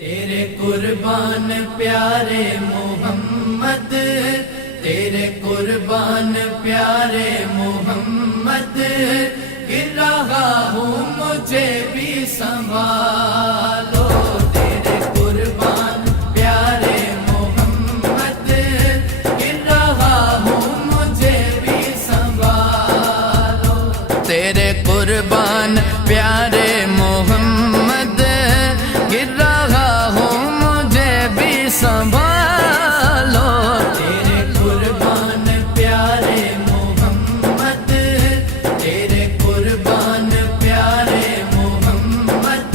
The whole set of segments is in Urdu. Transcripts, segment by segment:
تیرے قربان پیارے محمد، تیرے قربان پیارے محمد، گر رہا ہوں مجھے بھی سنبھالو۔ تیرے قربان پیارے محمد، گر رہا ہوں مجھے بھی سنبھالو۔ تیرے قربان پیارے محمد، گر رہا ہوں مجھے بھی سنبھالو۔ تیرے قربان پیارے محمد، تیرے قربان پیارے محمد،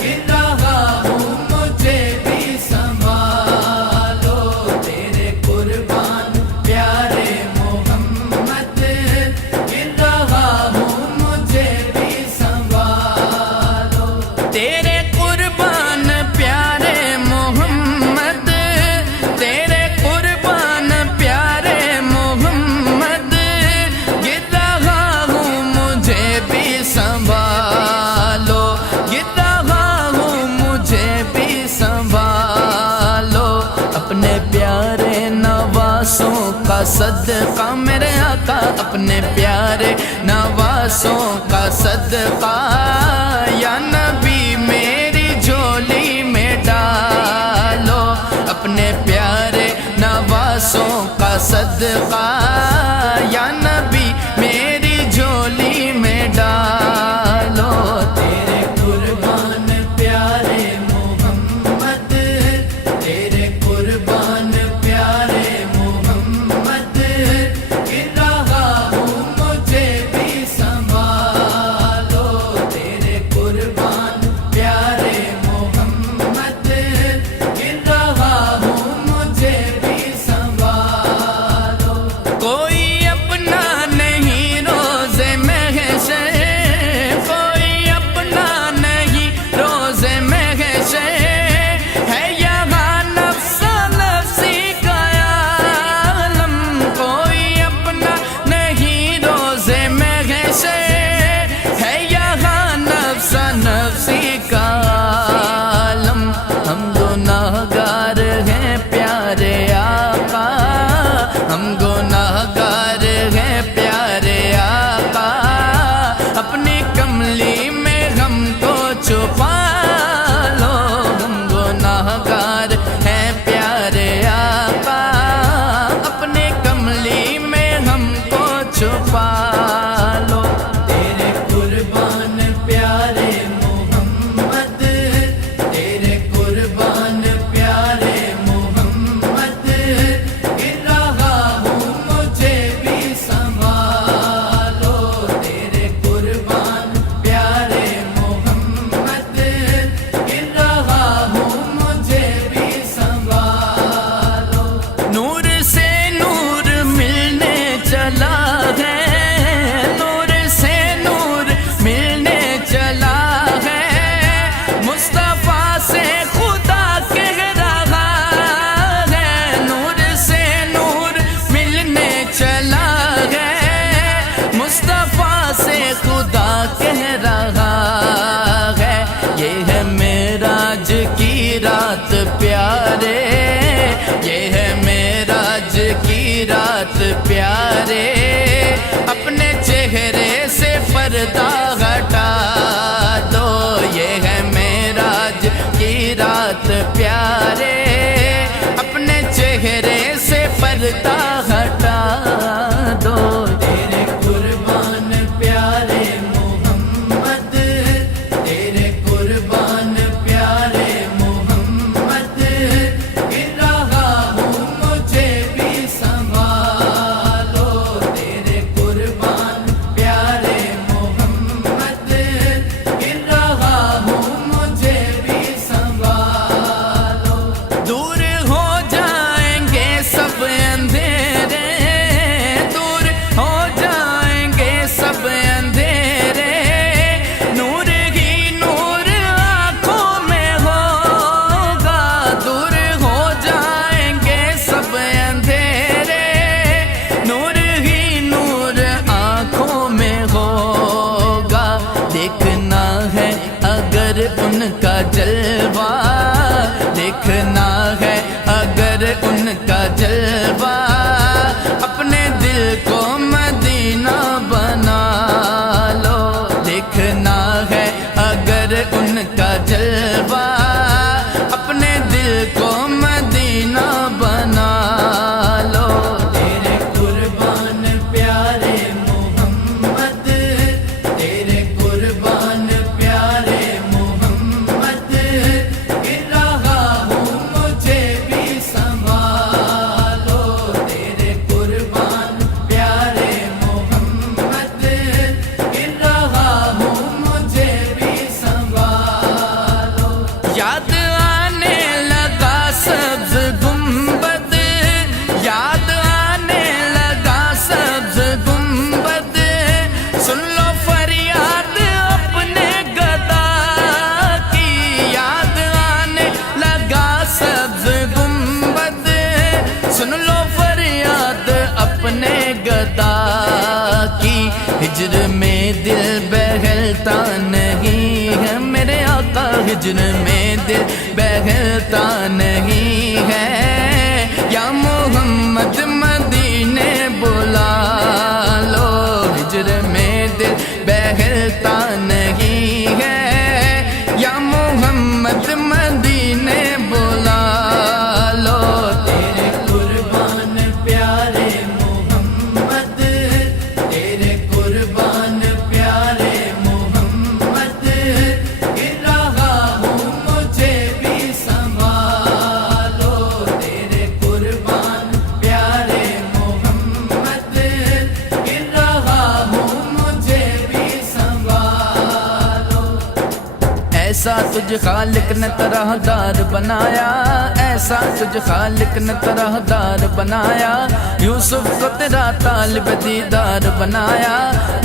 گر رہا ہوں مجھے بھی سنبھالو۔ تیرے قربان پیارے محمد، گر رہا ہوں مجھے بھی سنبھالو۔ تیرے قربان پیارے محمد، تیرے قربان پیارے محمد، گر رہا ہوں مجھے بھی سنبھالو، گر رہا ہوں مجھے بھی سنبھالو۔ اپنے پیارے نواسوں کا صدقہ میرے آقا، اپنے پیارے نواسوں کا صدقہ یا نبی میری جھولی میں ڈالو۔ اپنے پیارے نواسوں کا صدقہ یا نبی میری جھولی میں ڈالو۔ تیرے قربان پیارے محمد، تیرے قربان پیارے محمد، گر رہا ہوں مجھے بھی سنبھالو۔ تیرے قربان پیارے محمد، گر رہا ہوں مجھے بھی سنبھالو۔ کوئی اپنا نہیں روزے محشر، کوئی اپنا نہیں روزے محشر، ہے یہاں نفس نفسی کا عالم۔ کوئی اپنا نہیں روزے محشر، ہے یہاں نفس نفسی کا عالم۔ ہم گناہگار ہیں پیارے آقا، ہم گناہگار ہیں پیارے آقا، اپنی کملی میں ہم کو چھپا لو۔ ہم گناہگار ہیں پیارے آقا، اپنے کملی میں ہم کو چھپا لو۔ تیرے قربان پیارے محمد، تیرے قربان پیارے محمد، گر رہا ہوں مجھے بھی سنبھالو۔ تیرے قربان پیارے محمد، گر رہا ہوں مجھے بھی سنبھالو۔ نور سے نور ملنے چلا ہے، نور سے نور ملنے چلا ہے، مصطفیٰ سے خدا کہہ رہا ہے۔ نور سے نور ملنے چلا ہے، مصطفیٰ سے خدا کہہ رہا ہے۔ یہ ہے معراج کی رات پیارے، یہ ہے معراج کی رات پیارے، اپنے چہرے سے پردہ ہٹا دو۔ یہ ہے معراج کی رات پیارے، اپنے چہرے سے پردہ ہٹا دو۔ تیرے قربان پیارے محمد، تیرے قربان پیارے محمد، گر رہا ہوں مجھے بھی سنبھالو۔ تیرے قربان پیارے محمد، گر رہا ہوں مجھے بھی سنبھالو۔ دور ہو جائیں گے سب اندھیرے، دور ہو جائیں گے سب اندھیرے، نور ہی نور آنکھوں میں ہوگا۔ دور ہو جائیں گے سب اندھیرے، نور ہی نور آنکھوں میں ہوگا۔ دیکھنا ہے اگر ان کا جلوہ، ہجر میں دل بہلتا نہیں ہے، میرے آقا ہجر میں دل بہلتا نہیں ہے، یا محمد مدینے بلا لو، ہجر میں دل بہلتا نہیں ہے، یا محمد مدینے بلا لو، تیرے قربان پیارے محمد، تیرے قربان پیارے محمد، گر رہا ہوں مجھے بھی سنبھالو، تیرے قربان پیارے محمد، گر رہا ہوں مجھے بھی سنبھالو۔ ایسا تجھ خالق نے طرح دار بنایا، ایسا تجھ خالق نے طرح دار بنایا، یوسف کو تیرا طالب دیدار بنایا،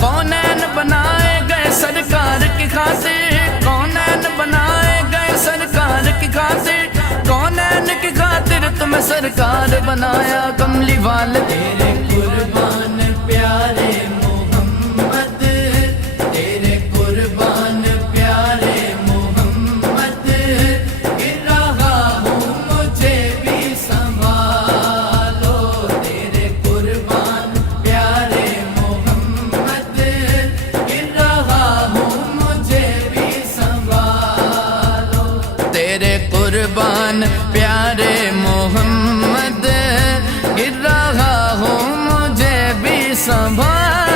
کونین بنائے گئے سرکار کی خاطر، کونین بنائے گئے سرکار کی خاطر، کونین کی خاطر تمہیں سرکار بنایا، کملی والے تیرے قربان پیارے محمد، تیرے قربان پیارے محمد، گر رہا ہوں مجھے بھی سنبھالو، تیرے قربان پیارے محمد، گر رہا ہوں مجھے بھی سنبھالو، تیرے قربان پیارے محمد، گر رہا ہوں مجھے بھی سنبھالو۔